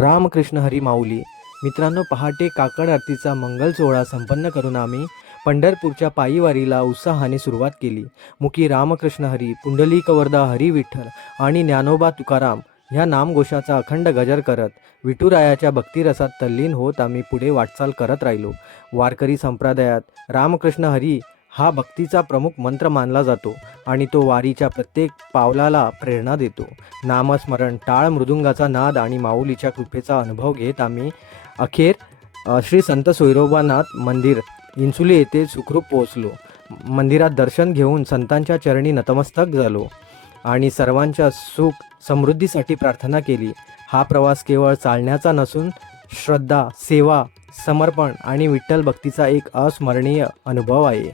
रामकृष्ण हरी माऊली. मित्रांनो, पहाटे काकड आरतीचा मंगल सोहळा संपन्न करून आम्ही पंढरपूरच्या पायी वारीला उत्साहाने सुरुवात केली. मुखी रामकृष्ण हरी, पुंडलिक वरदा हरी विठ्ठल आणि ज्ञानोबा तुकाराम ह्या नामघोषाचा अखंड गजर करत विठुरायाच्या भक्तिरसात तल्लीन होत आम्ही पुढे वाटचाल करत राहिलो. वारकरी संप्रदायात रामकृष्ण हरी हा भक्तीचा प्रमुख मंत्र मानला जातो आणि तो वारीच्या प्रत्येक पावलाला प्रेरणा देतो. नामस्मरण, टाळ मृदुंगाचा नाद आणि माऊलीच्या कृपेचा अनुभव घेत आम्ही अखेर श्री संत सोयरोबानाथ मंदिर इन्सुली येथे सुखरूप पोहोचलो. मंदिरात दर्शन घेऊन संतांच्या चरणी नतमस्तक झालो आणि सर्वांच्या सुख समृद्धीसाठी प्रार्थना केली. हा प्रवास केवळ चालण्याचा नसून श्रद्धा, सेवा, समर्पण आणि विठ्ठल भक्तीचा एक अस्मरणीय अनुभव आहे.